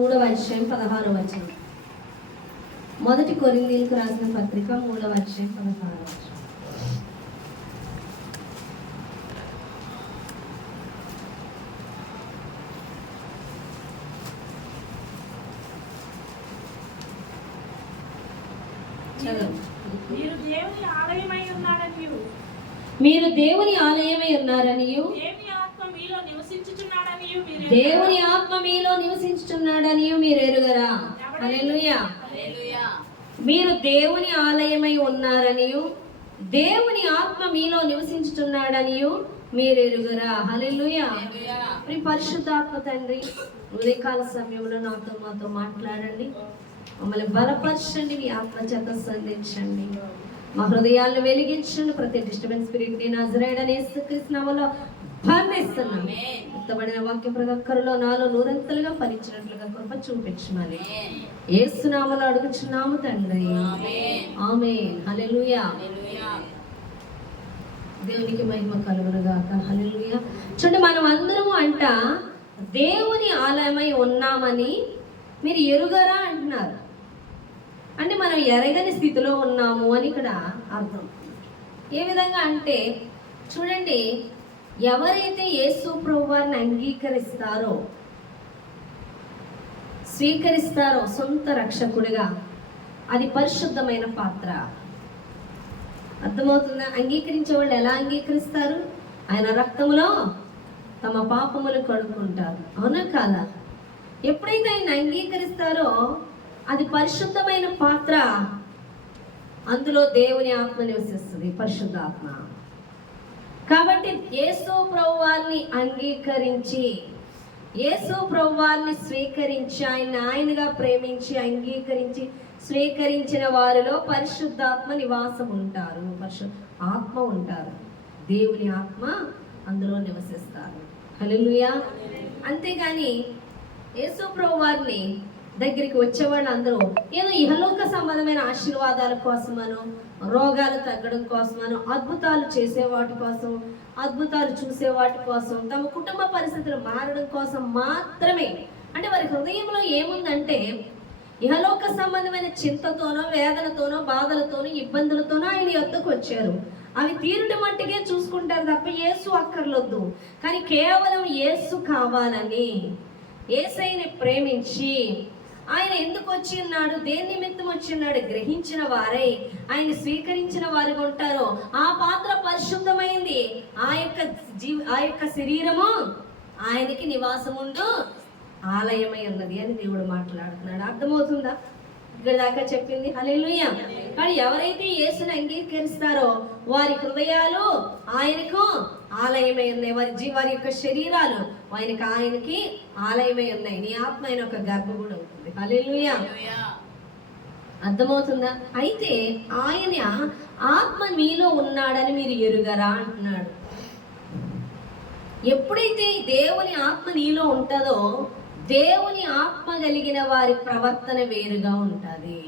3వ అధ్యాయం 16వ వచనం. మొదటి కొరింథీయులకు రాసిన పత్రిక 3వ అధ్యాయం 16వ వచనం. మీరు దేవుని ఆలయమై ఉన్నారనియు దేవుని ఆత్మ మీలో నివసించుచున్నాడనియు మీరు ఎరుగరా? హల్లెలూయా. మీరు దేవుని ఆలయమై ఉన్నారనియు దేవుని ఆత్మ మీలో నివసించుచున్నాడనియు మీరు ఎరుగరా? హల్లెలూయా. పరిశుద్ధాత్మ తండ్రి, ఉదయకాల సమయంలో మాతో మాట్లాడండి, మమ్మల్ని బలపరచండి, మీ ఆత్మ చేత సంధించండి, మా హృదయాలను వెలిగించండి. ప్రతి డిస్టర్బెన్స్ స్పిరిట్ ని నజరేయుడైన యేసుక్రీస్తు నామములో బంధిస్తున్నాం. ఉత్తమమైన వాక్య ప్రతి ఒక్కరిలో నాలో నూరంతలుగా ఫలించినట్లుగా కృప చూపించమని యేసు నామములో అడుగుచున్నాము తండ్రి, ఆమేన్. హల్లెలూయా. దేవునికి మహిమ కలుగును గాక. హల్లెలూయా. చూడండి, మనం అందరము అంట దేవుని ఆలయమై ఉన్నామని మీరు ఎరుగరా అంటున్నారు. అంటే మనం ఎరగని స్థితిలో ఉన్నాము అని ఇక్కడ అర్థం. ఏ విధంగా అంటే చూడండి, ఎవరైతే యేసు ప్రభువారిని అంగీకరిస్తారో, స్వీకరిస్తారో సొంత రక్షకుడిగా, అది పరిశుద్ధమైన పాత్ర. అర్థమవుతుందా? అంగీకరించే వాళ్ళు ఎలా అంగీకరిస్తారు? ఆయన రక్తములో తమ పాపములు కడుక్కుంటారు. అవునా కాదా? ఎప్పుడైతే ఆయన అంగీకరిస్తారో అది పరిశుద్ధమైన పాత్ర, అందులో దేవుని ఆత్మ నివసిస్తుంది, పరిశుద్ధాత్మ. కాబట్టి యేసు ప్రభువారిని అంగీకరించి, యేసు ప్రభువారిని స్వీకరించి, ఆయనగా ప్రేమించి అంగీకరించి స్వీకరించిన వారిలో పరిశుద్ధాత్మ నివాసం ఉంటారు, ఆత్మ ఉంటారు, దేవుని ఆత్మ అందులో నివసిస్తారు. హల్లెలూయా. అంతేగాని యేసు ప్రభువారిని దగ్గరికి వచ్చేవాళ్ళు అందరూ ఏదో ఇహలోక సంబంధమైన ఆశీర్వాదాల కోసమనో, రోగాలు తగ్గడం కోసమనో, అద్భుతాలు చేసే వాటి కోసం, అద్భుతాలు చూసే వాటి కోసం, తమ కుటుంబ పరిస్థితులు మారడం కోసం మాత్రమే, అంటే వారి హృదయంలో ఏముందంటే ఇహలోక సంబంధమైన చింతతోనో, వేదనతోనో, బాధలతోనో, ఇబ్బందులతోనో ఆయన యొద్దకు వచ్చారు. అవి తీరుట మట్టిగే చూసుకుంటారు తప్ప యేసు అక్కర్లొద్దు. కానీ కేవలం యేసు కావాలని, యేసయ్యని ప్రేమించి ఆయన ఎందుకు వచ్చి ఉన్నాడు, దేని నిమిత్తం వచ్చి ఉన్నాడు గ్రహించిన వారై ఆయన స్వీకరించిన వారుగా ఉంటారో ఆ పాత్ర పరిశుద్ధమైంది. ఆ యొక్క శరీరము ఆయనకి నివాసముండు ఆలయమై ఉన్నది అని దేవుడు మాట్లాడుతున్నాడు. అర్థమవుతుందా? ఇక్కడ దాకా చెప్పింది. హల్లెలూయా. కానీ ఎవరైతే యేసుని అంగీకరిస్తారో వారి హృదయాలు ఆయనకు ఆలయమై ఉన్నాయి, వారి యొక్క శరీరాలు ఆయనకి ఆలయమై ఉన్నాయి. నీ ఆత్మ ఆయన ఒక గర్భగుడి అవుతుంది. హల్లెలూయా. అర్థమవుతుందా? అయితే ఆయన ఆత్మ మీలో ఉన్నాడని మీరు ఎరుగరా అంటున్నాడు. ఎప్పుడైతే దేవుని ఆత్మ నీలో ఉంటుందో దేవుని ఆత్మ కలిగిన వారి ప్రవర్తన వేరుగా ఉంటుంది,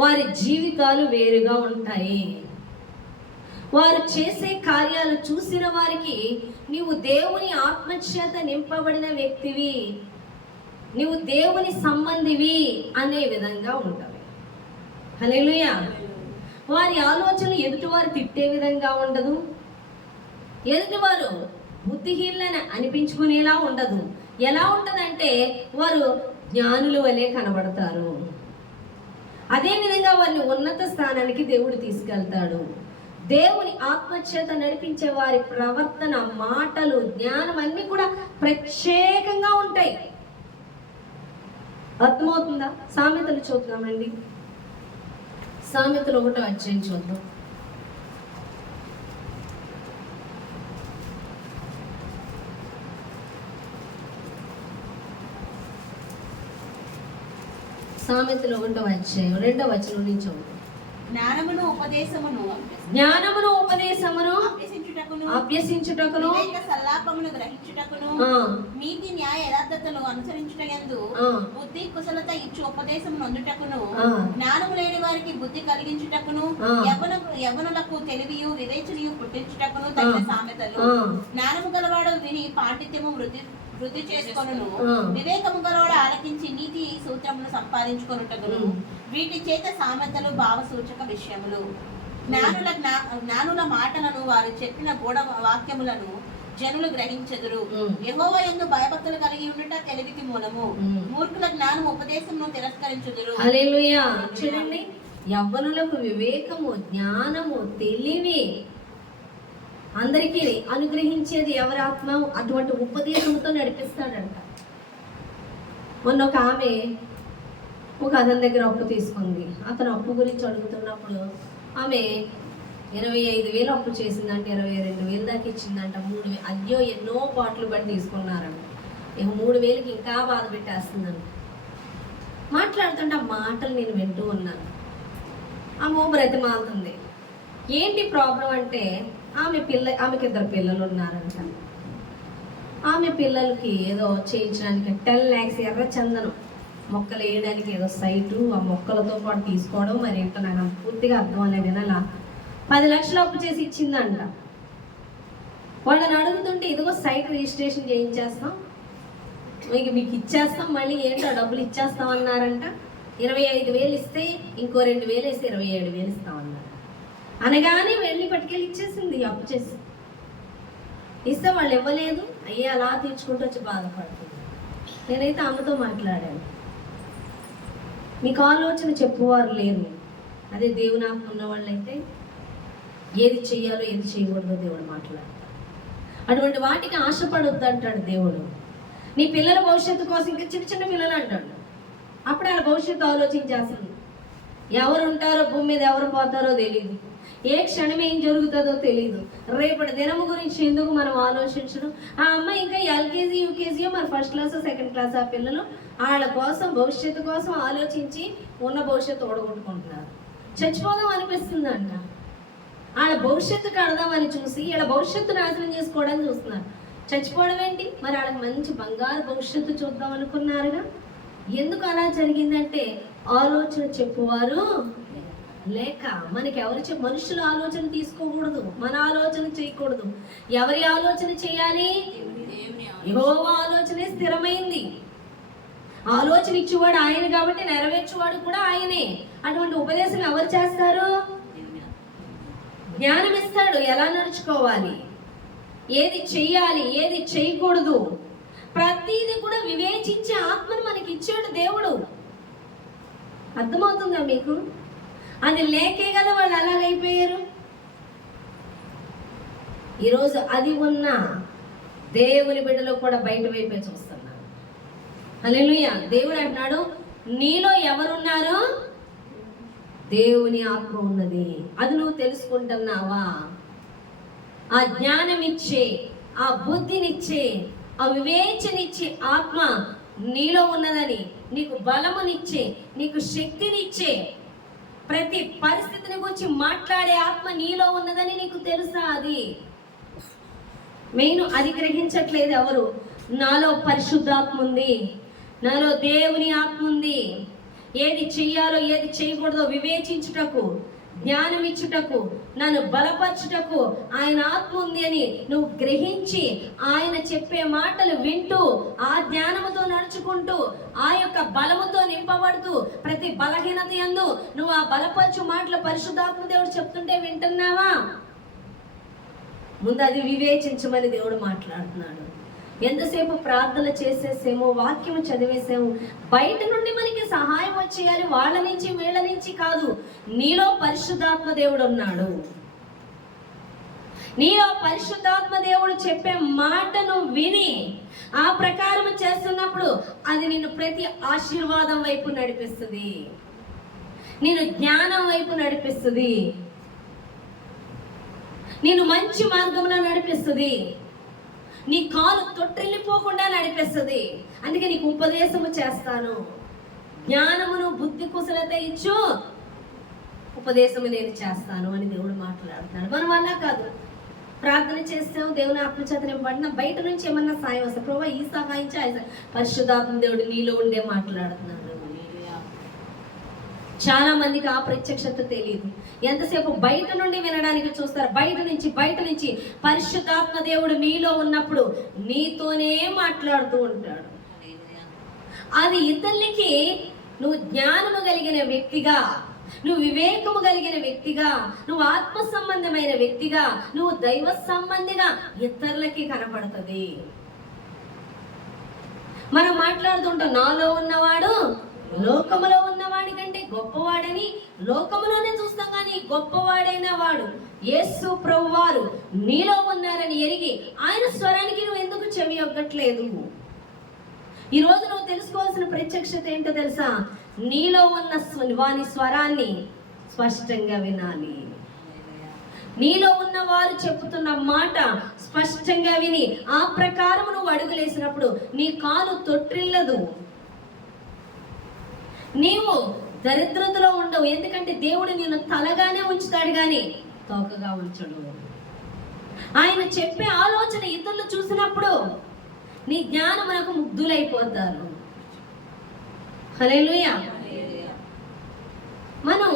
వారి జీవితాలు వేరుగా ఉంటాయి. వారు చేసే కార్యాలు చూసిన వారికి నీవు దేవుని ఆత్మచేత నింపబడిన వ్యక్తివి, నీవు దేవుని సంబంధివి అనే విధంగా ఉంటాయి. హల్లెలూయా. వారి ఆలోచనలు ఎదుటివారు తిట్టే విధంగా ఉండదు, ఎదుటివారు బుద్ధిహీనులని అనిపించుకునేలా ఉండదు. ఎలా ఉంటుందంటే వారు జ్ఞానుల వలె కనబడతారు. అదేవిధంగా వారిని ఉన్నత స్థానానికి దేవుడు తీసుకెళ్తాడు. దేవుని ఆత్మచేత నడిపించే వారి ప్రవర్తన, మాటలు, జ్ఞానం అన్నీ కూడా ప్రత్యేకంగా ఉంటాయి. అర్థమవుతుందా? సామెతలు చూద్దామండి. సామెతలు 1వ అధ్యాయం చూద్దాం. సామెతలు 1వ అధ్యాయం 2వ వచనం నుంచి చదువుతాం. జ్ఞానమును ఉపదేశమును అభ్యసించుటకును సల్లాపమును గ్రహించుటకును నీతి న్యాయ యథార్థతలు అనుసరించుటయందు బుద్ధి కుశలత ఇచ్చు ఉపదేశమును అందుటకును జ్ఞానము లేని వారికి బుద్ధి కలిగించుటకును యవనులకు తెలివియు వివేచనయు పుట్టించుటకును తగిన సామెతలు. జ్ఞానము గలవాడు విని పాండిత్యము వృద్ధి చేసుకొనును, వివేకము గలవాడు స్వాతంత్రమును సంపాదించుకొనుటకును వీటి చేత సామెతలు భావ సూచక విషయములు జ్ఞానుల మాటలను వారు చెప్పిన గూఢ వాక్యములను జనులు గ్రహించెదరు. యెహోవా యందు భయభక్తులు కలిగి ఉండుట తెలివికి మూలము. మూర్ఖుల జ్ఞానం ఉపదేశమును తిరస్కరించుదురు. హల్లెలూయా. చూడండి, యవ్వనులకు వివేకము, జ్ఞానము, తెలివి అందరికీ అనుగ్రహించేది ఎవరి ఆత్మ? అటువంటి ఉపదేశంతో నడిపిస్తాడంట. మొన్న ఒక ఆమె ఒక అతని దగ్గర అప్పు తీసుకుంది. అతను అప్పు గురించి అడుగుతున్నప్పుడు ఆమె 25,000 అప్పు చేసిందంటే 22,000 దాకా ఇచ్చిందంట. 3,000 అయ్యో ఎన్నో పాటలు బట్టి తీసుకున్నారంట. ఇక 3,000కి ఇంకా బాధ పెట్టేస్తుందంట. మాట్లాడుతుంటే ఆ మాటలు నేను వింటూ ఉన్నాను. ఆమె బ్రతిమాలుతుంది. ఏంటి ప్రాబ్లం అంటే ఆమెకి 2 పిల్లలు ఉన్నారంట. ఆమె పిల్లలకి ఏదో చేయించడానికి 10 lakhs ఎర్ర చందనం మొక్కలు వేయడానికి ఏదో సైటు, ఆ మొక్కలతో పాటు తీసుకోవడం, మరి ఏంటో నాకు పూర్తిగా అర్థం అనేది. అలా 10 లక్షలు అప్పు చేసి ఇచ్చిందంట. వాళ్ళని అడుగుతుంటే ఇదిగో సైట్ రిజిస్ట్రేషన్ చేయించేస్తాం, మీకు ఇచ్చేస్తాం, మళ్ళీ ఏంటో డబ్బులు ఇచ్చేస్తాం అన్నారంట. 25,000 ఇస్తే ఇంకో 2,000 వేస్తే 27,000 ఇస్తామన్నారు. అనగానే వెళ్ళి పట్టుకెళ్ళి ఇచ్చేసింది అప్పు చేసి. ఇస్తే వాళ్ళు ఇవ్వలేదు. అయ్యే అలా తీర్చుకుంటూ వచ్చి బాధపడుతుంది. నేనైతే ఆమెతో మాట్లాడాను. మీకు ఆలోచన చెప్పువారు లేరు. అదే దేవుని ఆత్మ ఉన్న వాళ్ళైతే ఏది చెయ్యాలో ఏది చేయకూడదో దేవుడు మాట్లాడతాడు. అటువంటి వాటికి ఆశపడొద్దు అంటాడు దేవుడు. నీ పిల్లల భవిష్యత్తు కోసం ఇంకా చిన్న పిల్లలు అంటాడు. అప్పుడు వాళ్ళ భవిష్యత్తు ఆలోచించేస్తుంది. ఎవరు ఉంటారో భూమి మీద, ఎవరు పోతారో తెలియదు. ఏ క్షణం ఏం జరుగుతుందో తెలియదు. రేపటి దినము గురించి ఎందుకు మనం ఆలోచించడం? ఆ అమ్మాయి ఇంకా ఎల్కేజీ యూకేజీ మరి ఫస్ట్ క్లాస్ సెకండ్ క్లాస్ ఆ పిల్లలు వాళ్ళ కోసం భవిష్యత్తు కోసం ఆలోచించి ఉన్న భవిష్యత్తు ఓడగొట్టుకుంటున్నారు. చచ్చిపోదాం అనిపిస్తుందంట. వాళ్ళ భవిష్యత్తు కడదామని చూసి వీళ్ళ భవిష్యత్తు నాశనం చేసుకోవడానికి చూస్తున్నారు. చచ్చిపోవడం ఏంటి? మరి వాళ్ళకి మంచి బంగారు భవిష్యత్తు చూద్దాం అనుకున్నారుగా. ఎందుకు అలా జరిగిందంటే ఆలోచన చెప్పువారు లేక. మనకి ఎవరు మనుషుల ఆలోచన తీసుకోకూడదు, మన ఆలోచన చేయకూడదు. ఎవరి ఆలోచన చేయాలి? యెహోవా ఆలోచనే స్థిరమైంది. ఆలోచన ఇచ్చేవాడు ఆయన కాబట్టి నెరవేర్చేవాడు కూడా ఆయనే. అటువంటి ఉపదేశం ఎవరు చేస్తారు? జ్ఞానం ఇస్తాడు, ఎలా నడుచుకోవాలి, ఏది చెయ్యాలి, ఏది చేయకూడదు, ప్రతిదీ కూడా వివేచించే ఆత్మను మనకి ఇచ్చాడు దేవుడు. అర్థమవుతుందా మీకు? అది లేకే కదా వాళ్ళు అలాగైపోయారు. ఈరోజు అది ఉన్న దేవుని బిడ్డలో కూడా బయట వైపే చూస్తున్నారు. హల్లెలూయా. దేవుడు అంటున్నాడు, నీలో ఎవరున్నారో దేవుని ఆత్మ ఉన్నది. అది నువ్వు తెలుసుకుంటున్నావా? ఆ జ్ఞానం ఇచ్చే, ఆ బుద్ధినిచ్చే, ఆ వివేచనిచ్చే ఆత్మ నీలో ఉన్నదని, నీకు బలమునిచ్చే, నీకు శక్తినిచ్చే, ప్రతి పరిస్థితిని గురించి మాట్లాడే ఆత్మ నీలో ఉన్నదని నీకు తెలుసా? అది మెయిన్. అది గ్రహించట్లేదు ఎవరు. నాలో పరిశుద్ధాత్మ ఉంది, నాలో దేవుని ఆత్మ ఉంది. ఏది చెయ్యాలో ఏది చేయకూడదో వివేచించుటకు, జ్ఞానం ఇచ్చుటకు, నన్ను బలపరచుటకు ఆయన ఆత్మ ఉంది అని నువ్వు గ్రహించి ఆయన చెప్పే మాటలు వింటూ ఆ జ్ఞానముతో నడుచుకుంటూ ఆ యొక్క బలముతో నింపబడుతూ ప్రతి బలహీనత యందు నువ్వు ఆ బలపరచు మాటలు పరిశుద్ధాత్మ దేవుడు చెప్తుంటే వింటున్నావా? ముందు అది వివేచించమని దేవుడు మాట్లాడుతున్నాడు. ఎంతసేపు ప్రార్థన చేసేసేమో, వాక్యము చదివేసాము, బయట నుండి మనకి సహాయం వచ్చేయాలి, వాళ్ళ నుంచి వీళ్ళ నుంచి కాదు. నీలో పరిశుద్ధాత్మ దేవుడు ఉన్నాడు. నీలో పరిశుద్ధాత్మ దేవుడు చెప్పే మాటను విని ఆ ప్రకారం చేస్తున్నప్పుడు అది నిన్ను ప్రతి ఆశీర్వాదం వైపు నడిపిస్తుంది, నిన్ను జ్ఞానం వైపు నడిపిస్తుంది, నిన్ను మంచి మార్గంలో నడిపిస్తుంది, నీ కాలు తొట్టిల్లిపోకుండా నడిపిస్తుంది. అందుకే నీకు ఉపదేశము చేస్తాను, జ్ఞానమును బుద్ధి కుశలత ఇచ్చు ఉపదేశము నేను చేస్తాను అని దేవుడు మాట్లాడుతున్నాడు. మనం వల్ల కాదు. ప్రార్థన చేస్తాం, దేవుని ఆత్మచేత నింపబడిన బయట నుంచి ఏమన్నా సాయం వస్తుంది. ప్రభు ఈ సహాయించి పరిశుద్ధాత్మ దేవుడు నీలో ఉండే మాట్లాడుతున్నాడు. చాలా మందికి ఆ ప్రత్యక్షత తెలియదు. ఎంతసేపు బయట నుండి వినడానికి చూస్తారు. బయట నుంచి పరిశుద్ధాత్మ దేవుడు మీలో ఉన్నప్పుడు నీతోనే మాట్లాడుతూ ఉంటాడు. అది ఇతరులకి నువ్వు జ్ఞానము కలిగిన వ్యక్తిగా, నువ్వు వివేకము కలిగిన వ్యక్తిగా, నువ్వు ఆత్మ సంబంధమైన వ్యక్తిగా, నువ్వు దైవ సంబంధిగా ఇతరులకి కనపడుతుంది. మనం మాట్లాడుతుంటాం, నాలో ఉన్నవాడు లోకములో ఉన్నవాడి కంటే గొప్పవాడని లోకములోనే చూస్తాం, కానీ గొప్పవాడైన వాడు యేసు ప్రభువారు నీలో ఉన్నారని ఎరిగి ఆయన స్వరానికి నువ్వు ఎందుకు చెవి ఒగ్గట్లేదు? ఈ రోజు నువ్వు తెలుసుకోవాల్సిన ప్రత్యక్షత ఏంటో తెలుసా? నీలో ఉన్న వాని స్వరాన్ని స్పష్టంగా వినాలి. నీలో ఉన్న వారు చెప్పుతున్న మాట స్పష్టంగా విని ఆ ప్రకారం నువ్వు అడుగులేసినప్పుడు నీ కాలు తొట్టిల్లదు, నీవు దరిద్రతలో ఉండవు. ఎందుకంటే దేవుడు నిన్ను తలగానే ఉంచుతాడు కానీ తోకగా ఉంచడు. ఆయన చెప్పే ఆలోచన ఇతరులు చూసినప్పుడు నీ జ్ఞానమునకు ముగ్ధులైపోతారు. హల్లెలూయా. మనం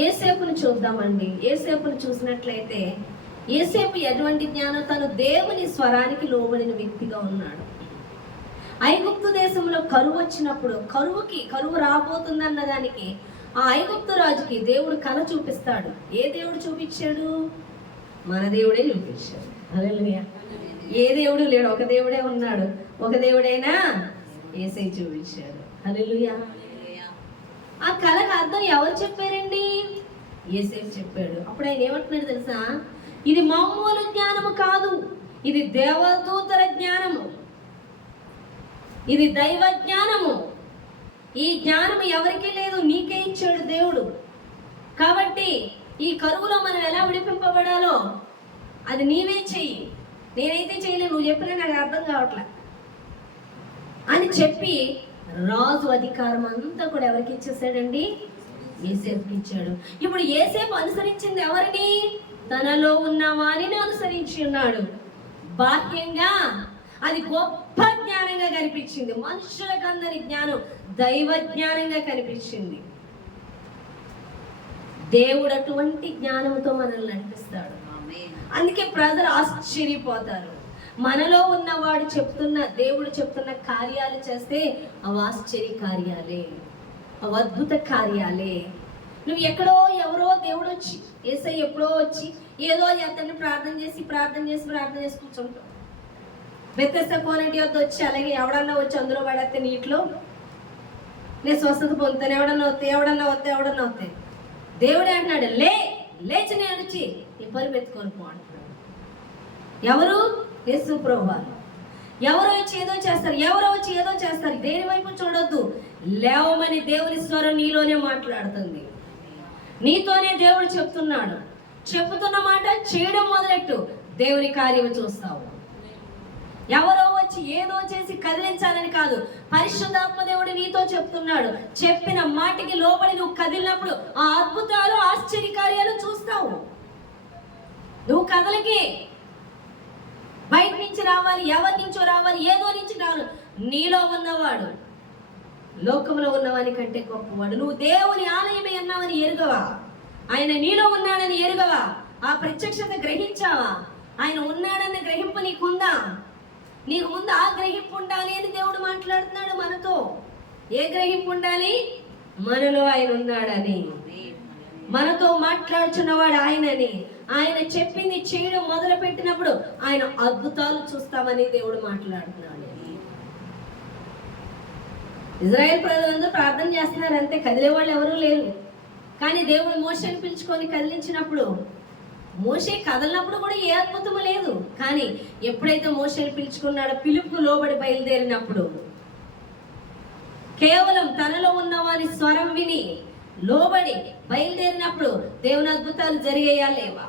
యేసేపును చూద్దామండి. యేసేపును చూసినట్లయితే యేసేపు ఎటువంటి జ్ఞానం? తను దేవుని స్వరానికి లోబడిన వ్యక్తిగా ఉన్నాడు. ఐగుప్తు దేశంలో కరువు వచ్చినప్పుడు, కరువు రాబోతుందన్న దానికి ఆ ఐగుప్తు రాజుకి దేవుడు కళ చూపిస్తాడు. ఏ దేవుడు చూపించాడు? మన దేవుడే చూపించాడు. హల్లెలూయా. ఏ దేవుడు లేడు, ఒక దేవుడే ఉన్నాడు. ఒక దేవుడైనా యేసయ్య చూపించాడు. హల్లెలూయా. ఆ కళకు అర్థం ఎవరు చెప్పారండి? యేసయ్య చెప్పాడు. అప్పుడు ఆయన ఏమంటున్నాడు తెలుసా? ఇది మామూలు జ్ఞానము కాదు, ఇది దేవదూతల జ్ఞానము, ఇది దైవ జ్ఞానము. ఈ జ్ఞానము ఎవరికీ లేదు, నీకే ఇచ్చాడు దేవుడు. కాబట్టి ఈ కరువులో మనం ఎలా విడిపింపబడాలో అది నీవే చెయ్యి, నేనైతే చేయలేను, నువ్వు చెప్పినా నాకు అర్థం కావట్లే అని చెప్పి రాజు అధికారం అంతా కూడా ఎవరికి ఇచ్చేసాడండి? యేసేపుకి ఇచ్చాడు. ఇప్పుడు యేసేపు అనుసరించింది ఎవరిని? తనలో ఉన్న వారిని అనుసరించి ఉన్నాడు. బాహ్యంగా అది గొప్ప జ్ఞానంగా కనిపించింది, మనుషులకు అందరి జ్ఞానం దైవ జ్ఞానంగా కనిపించింది. దేవుడు అటువంటి జ్ఞానంతో మనల్ని నడిపిస్తాడు. అందుకే ప్రజలు ఆశ్చర్యపోతారు. మనలో ఉన్నవాడు దేవుడు చెప్తున్న కార్యాలు చేస్తే అవి ఆశ్చర్య కార్యాలే, అవి అద్భుత కార్యాలే. నువ్వు ఎక్కడో ఎవరో దేవుడు వచ్చి, యేసయ్య ఎప్పుడో వచ్చి ఏదో అతన్ని ప్రార్థన చేసి కూర్చుంటావు. బెతెస్దా కోనేటి వద్ద వచ్చి అలాగే ఎవడన్నా వచ్చి అందులో పడేస్తే నీటిలో నేను స్వస్థత పొందుతాను, ఎవడన్నా వస్తే దేవుడే అంటున్నాడు, లేచి నేను వచ్చి నీ పని పెట్టుకొని పో అంటున్నాడు. ఎవరు? యేసు ప్రభువారు. ఎవరో వచ్చి ఏదో చేస్తారు, దేని వైపు చూడొద్దు. లేవమని దేవుని స్వరం నీలోనే మాట్లాడుతుంది, నీతోనే దేవుడు చెప్తున్నాడు. చెప్తున్న మాట చేయడం మొదలెట్టు, దేవుని కార్యం చూస్తావు. ఎవరో వచ్చి ఏదో చేసి కదిలించాలని కాదు, పరిశుద్ధాత్మ దేవుడు నీతో చెప్తున్నాడు. చెప్పిన మాటకి లోబడి నువ్వు కదిలినప్పుడు ఆ అద్భుతాలు ఆశ్చర్యకార్యాలు చూస్తావు. నువ్వు కదలకి బయట నుంచి రావాలి, ఎవరి నుంచో రావాలి, ఏదో నుంచి రావాలి. నీలో ఉన్నవాడు లోకంలో ఉన్నవాని కంటే గొప్పవాడు. నువ్వు దేవుని ఆలయమే అన్నావని ఎరుగవా? ఆయన నీలో ఉన్నాడని ఎరుగవా? ఆ ప్రత్యక్షత గ్రహించావా? ఆయన ఉన్నాడన్న గ్రహింపు నీకుందా? నీకు ముందు ఆ గ్రహింపు ఉండాలి అని దేవుడు మాట్లాడుతున్నాడు మనతో. ఏ గ్రహింపు ఉండాలి? మనలో ఆయన ఉన్నాడని, మనతో మాట్లాడుచున్నవాడు ఆయనని. ఆయన చెప్పింది చేయడం మొదలు పెట్టినప్పుడు ఆయన అద్భుతాలు చూస్తామని దేవుడు మాట్లాడుతున్నాడు. ఇజ్రాయెల్ ప్రజలందరూ ప్రార్థన చేస్తున్నారు అంతే, కదిలే వాళ్ళు ఎవరూ లేరు. కానీ దేవుడు మోషేని పిలుచుకొని కదిలించినప్పుడు, మోషే కదలినప్పుడు కూడా ఏ అద్భుతము లేదు. కానీ ఎప్పుడైతే మోషేని పిలుచుకున్నాడో, పిలుపుకు లోబడి బయలుదేరినప్పుడు, కేవలం తనలో ఉన్న వారి స్వరం విని లోబడి బయలుదేరినప్పుడు దేవుని అద్భుతాలు జరిగేయా లేవా?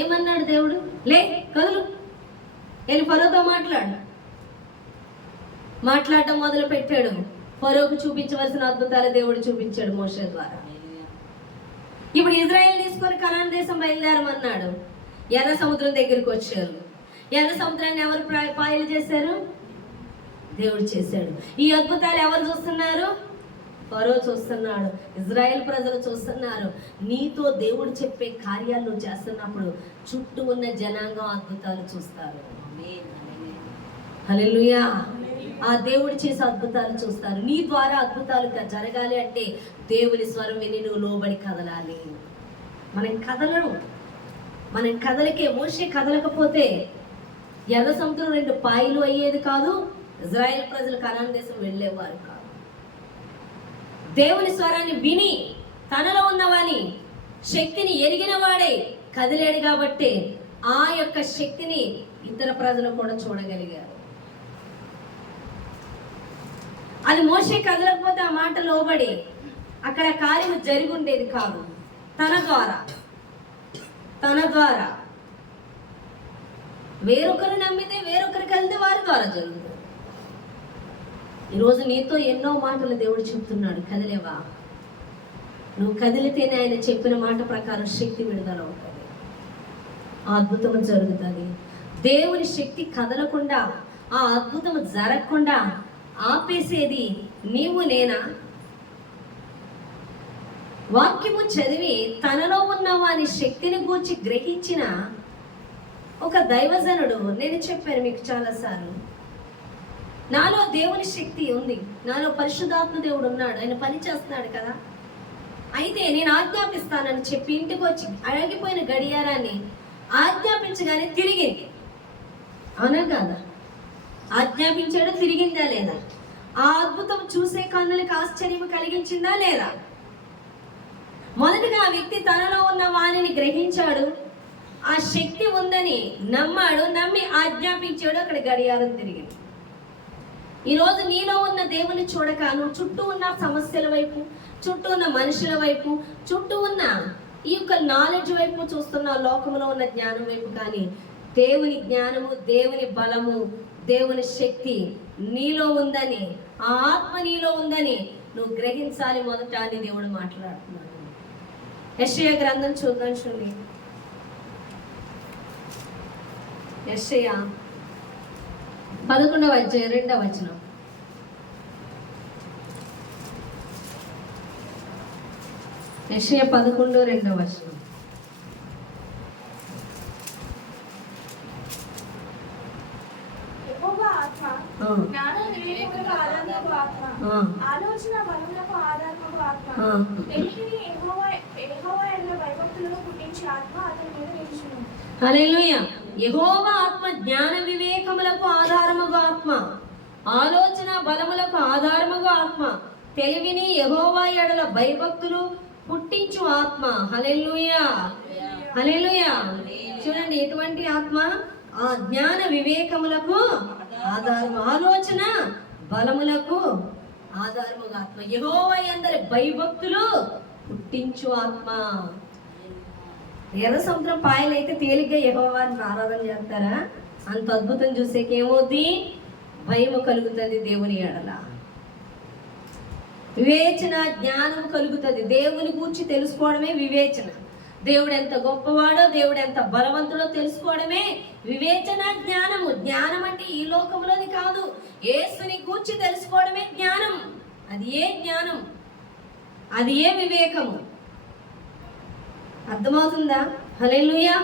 ఏమన్నాడు దేవుడు? కదులు, వెళ్ళి ఫరోతో మాట్లాడటం మొదలు పెట్టాడు. ఫరోకు చూపించవలసిన అద్భుతాలు దేవుడు చూపించాడు మోషే ద్వారా. ఇప్పుడు ఇజ్రాయెల్ తీసుకొని కనాన్ దేశం బయలుదేరమన్నాడు. ఎర్ర సముద్రం దగ్గరికి వచ్చారు. ఎర్ర సముద్రాన్ని ఎవరు పాయలు చేశారు? దేవుడు చేశాడు. ఈ అద్భుతాలు ఎవరు చూస్తున్నారు? ఫరో చూస్తున్నాడు, ఇజ్రాయెల్ ప్రజలు చూస్తున్నారు. నీతో దేవుడు చెప్పే కార్యాలు చేస్తున్నప్పుడు చుట్టూ ఉన్న జనాంగం అద్భుతాలు చూస్తారు. హల్లెలూయా. ఆ దేవుడు చేసే అద్భుతాలు చూస్తారు. నీ ద్వారా అద్భుతాలు జరగాలి అంటే దేవుని స్వరం విని నువ్వు లోబడి కదలాలి. మనం కదలకే. మోషే కదలకపోతే ఎర్ర సముద్రం 2 పాయలు అయ్యేది కాదు. ఇజ్రాయెల్ ప్రజలు కనాను దేశం వెళ్ళేవారు కాదు. దేవుని స్వరాన్ని విని తనలో ఉన్నవాని శక్తిని ఎరిగిన వాడే కదిలేడు కాబట్టి ఆ యొక్క శక్తిని ఇతర ప్రజలు కూడా చూడగలిగారు. అది మోషే కదలకపోతే ఆ మాట లోబడి అక్కడ కార్యం జరిగి ఉండేది కాదు. తన ద్వారా వేరొకరు నమ్మితే వేరొకరికి వెళ్తే వారి ద్వారా జరుగుతుంది. ఈరోజు నీతో ఎన్నో మాటలు దేవుడు చెప్తున్నాడు. కదిలేవా? నువ్వు కదిలితేనే ఆయన చెప్పిన మాట ప్రకారం శక్తి విడుదల అవుతుంది, ఆ అద్భుతం జరుగుతుంది. దేవుని శక్తి కదలకుండా, ఆ అద్భుతం జరగకుండా ఆపేసేది నీవు నేనా? వాక్యము చదివి తనలో ఉన్న వారి శక్తిని గూర్చి గ్రహించిన ఒక దైవజనుడు, నేను చెప్పాను మీకు చాలాసార్లు, నాలో దేవుని శక్తి ఉంది, నాలో పరిశుద్ధాత్మ దేవుడు ఉన్నాడు, ఆయన పని చేస్తున్నాడు కదా, అయితే నేను ఆజ్ఞాపిస్తానని చెప్పి ఇంటికి వచ్చి అడిగిపోయిన గడియారాన్ని ఆజ్ఞాపించగానే తిరిగింది. అవునా కాదా? ఆజ్ఞాపించాడు, తిరిగిందా లేదా? ఆ అద్భుతం చూసే కన్నులకు ఆశ్చర్యం కలిగించిందా లేదా? మొదటగా ఆ వ్యక్తి తనలో ఉన్న వాణిని గ్రహించాడు, ఆ శక్తి ఉందని నమ్మాడు, నమ్మి ఆజ్ఞాపించాడు, అక్కడ గడియారం తిరిగింది. ఈరోజు నీలో ఉన్న దేవుని చూడక నువ్వు చుట్టూ ఉన్న సమస్యల వైపు, చుట్టూ ఉన్న మనుషుల వైపు, చుట్టూ ఉన్న ఈ యొక్క నాలెడ్జ్ వైపు చూస్తున్న, లోకంలో ఉన్న జ్ఞానం వైపు. కానీ దేవుని జ్ఞానము, దేవుని బలము, దేవుని శక్తి నీలో ఉందని, ఆ ఆత్మ నీలో ఉందని నువ్వు గ్రహించాలి మొదట అని దేవుడు మాట్లాడుతున్నాడు. యెషయా గ్రంథం చూద్దాం. చూడండి, యెషయా 11వ అధ్యాయం 2వ వచనం. యెషయా 11 2వ వచనం. ఆలోచన బలములకు ఆధారముకు ఆత్మ, తెలివిని యెహోవా యందు భయభక్తులను పుట్టించే ఆత్మ అతని మీద నిలిచును. హల్లెలూయా. యెహోవా ఆత్మ జ్ఞాన వివేకములకు ఆధారముగా ఆత్మ, ఆలోచన బలములకు ఆధారముగా ఆత్మ, తెలివిని యెహోవా యెడల భయభక్తులు పుట్టించు ఆత్మ. హల్లెలూయా, హల్లెలూయా. చూడండి, ఎటువంటి ఆత్మ? ఆ జ్ఞాన వివేకములకు ఆధారము, ఆలోచన బలములకు ఆధారముగా ఆత్మ, యెహోవా యందలి భయభక్తులు పుట్టించు ఆత్మ. ఎర్ర సముద్రం పాయలైతే తేలిగ్గా యెహోవాని ఆరాధన చేస్తారా? అంత అద్భుతం చూసేకేమవుద్ది? భయము కలుగుతుంది దేవుని ఎడల, వివేచన జ్ఞానం కలుగుతుంది. దేవుని గురించి తెలుసుకోవడమే వివేచన. దేవుడు ఎంత గొప్పవాడో, దేవుడు ఎంత బలవంతుడో తెలుసుకోవడమే వివేచన, జ్ఞానము. జ్ఞానం అంటే ఈ లోకంలోది కాదు, యేసుని గూర్చి తెలుసుకోవడమే జ్ఞానం. అది ఏ జ్ఞానం, అది ఏ వివేకము. అర్థమవుతుందా? హల్లెలూయా.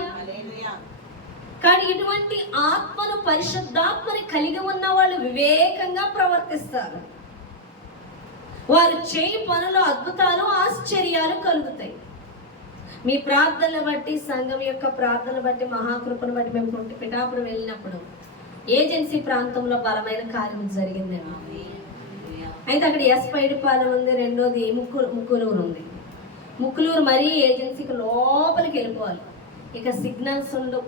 కానీ ఇటువంటి ఆత్మను, పరిశుద్ధాత్మని కలిగి ఉన్న వాళ్ళు వివేకంగా ప్రవర్తిస్తారు. వారు చేయి పనులు, అద్భుతాలు, ఆశ్చర్యాలు కలుగుతాయి. మీ ప్రార్థనలు బట్టి, సంఘం యొక్క ప్రార్థనలు బట్టి, మహాకృపను బట్టి మేము పిఠాపురం వెళ్ళినప్పుడు ఏజెన్సీ ప్రాంతంలో బలమైన కార్యం జరిగిందండి. అయితే అక్కడ పైడిపాలెం ఉంది, రెండోది ముక్కులూరు ఉంది. ముక్కులూరు మరీ ఏజెన్సీకి లోపలికి వెళ్ళిపోవాలి. ఇక సిగ్నల్స్ ఉండవు,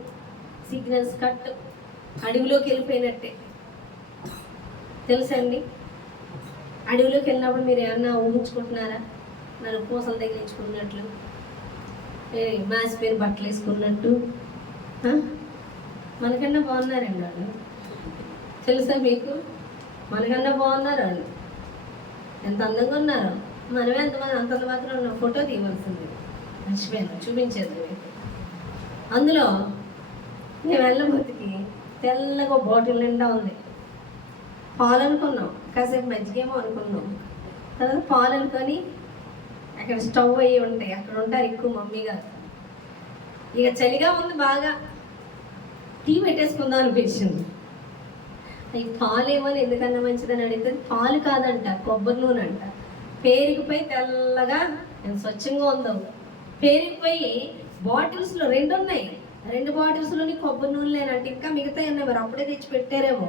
సిగ్నల్స్ కట్, అడవిలోకి వెళ్ళిపోయినట్టే. తెలుసండి, అడవిలోకి వెళ్ళినప్పుడు మీరు ఏమన్నా ఊహించుకుంటున్నారా? నన్ను పూసలు తగిలించుకున్నట్లు, మ్యాచ్ పేరు బట్టలు వేసుకున్నట్టు. మనకన్నా బాగున్నారండి వాళ్ళు, తెలుసా మీకు? మనకన్నా బాగున్నారు వాళ్ళు, ఎంత అందంగా ఉన్నారు. మనమే అంతమంది అంతంత మాత్రం ఫోటో తీయవలసింది, మర్చిపోయాను, చూపించేది. అందులో మేము వెళ్ళబోతుకి తెల్లగా బాటిల్ నిండా ఉంది. పాలు అనుకున్నాం, కాసేపు మజ్జిగేమో అనుకున్నాం. తర్వాత పాలు అనుకొని అక్కడ స్టవ్ అయ్యి ఉంటాయి, అక్కడ ఉంటారు ఎక్కువ మమ్మీ గారు. ఇక చలిగా ఉంది బాగా, టీ పెట్టేసుకుందాం అనిపించింది. ఈ పాలు ఏమని ఎందుకన్నా మంచిదని అడిగితే పాలు కాదంట, కొబ్బరి నూనె అంట. పేరుకుపోయి తెల్లగా స్వచ్ఛంగా ఉందో, పేరుకుపోయి బాటిల్స్లో 2 ఉన్నాయి, 2 బాటిల్స్లోని కొబ్బరి నూనె లేనంటే ఇంకా మిగతా ఉన్నాయి. మరి అప్పుడే తెచ్చి పెట్టారేమో,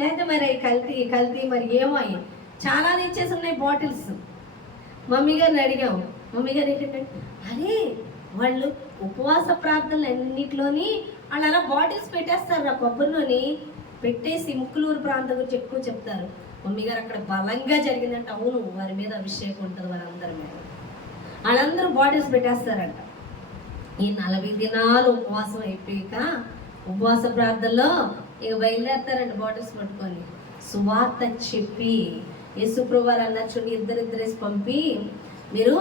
లేకపోతే మరి అవి కల్తీ మరి ఏమో అయ్యి చాలా తెచ్చేసి ఉన్నాయి బాటిల్స్. మమ్మీ గారిని అడిగాము, మమ్మీ గారు ఏంటంటే అరే వాళ్ళు ఉపవాస ప్రార్థనలు అన్నింటిలోని వాళ్ళు అలా బాటిల్స్ పెట్టేస్తారు, ఆ కొబ్బరి నూనె పెట్టేసి ముక్కులూరు ప్రాంతం గురించి ఎక్కువ చెప్తారు. మమ్మీ గారు అక్కడ బలంగా జరిగిందంటే అవును, వారి మీద అభిషేకం ఉంటుంది వారందరి మీద. వాళ్ళందరూ బాటిల్స్ పెట్టేస్తారంట. ఈ 40 దినాలు ఉపవాసం అయిపోయాక ఉపవాస ప్రార్థనలో ఇక బయలుదేరుతారండి బాటిల్స్ పట్టుకొని. సువార్త చెప్పి యేసుప్రభు వారు అన్నారు చూడండి, ఇద్దరిద్దరేసి పంపి మీరు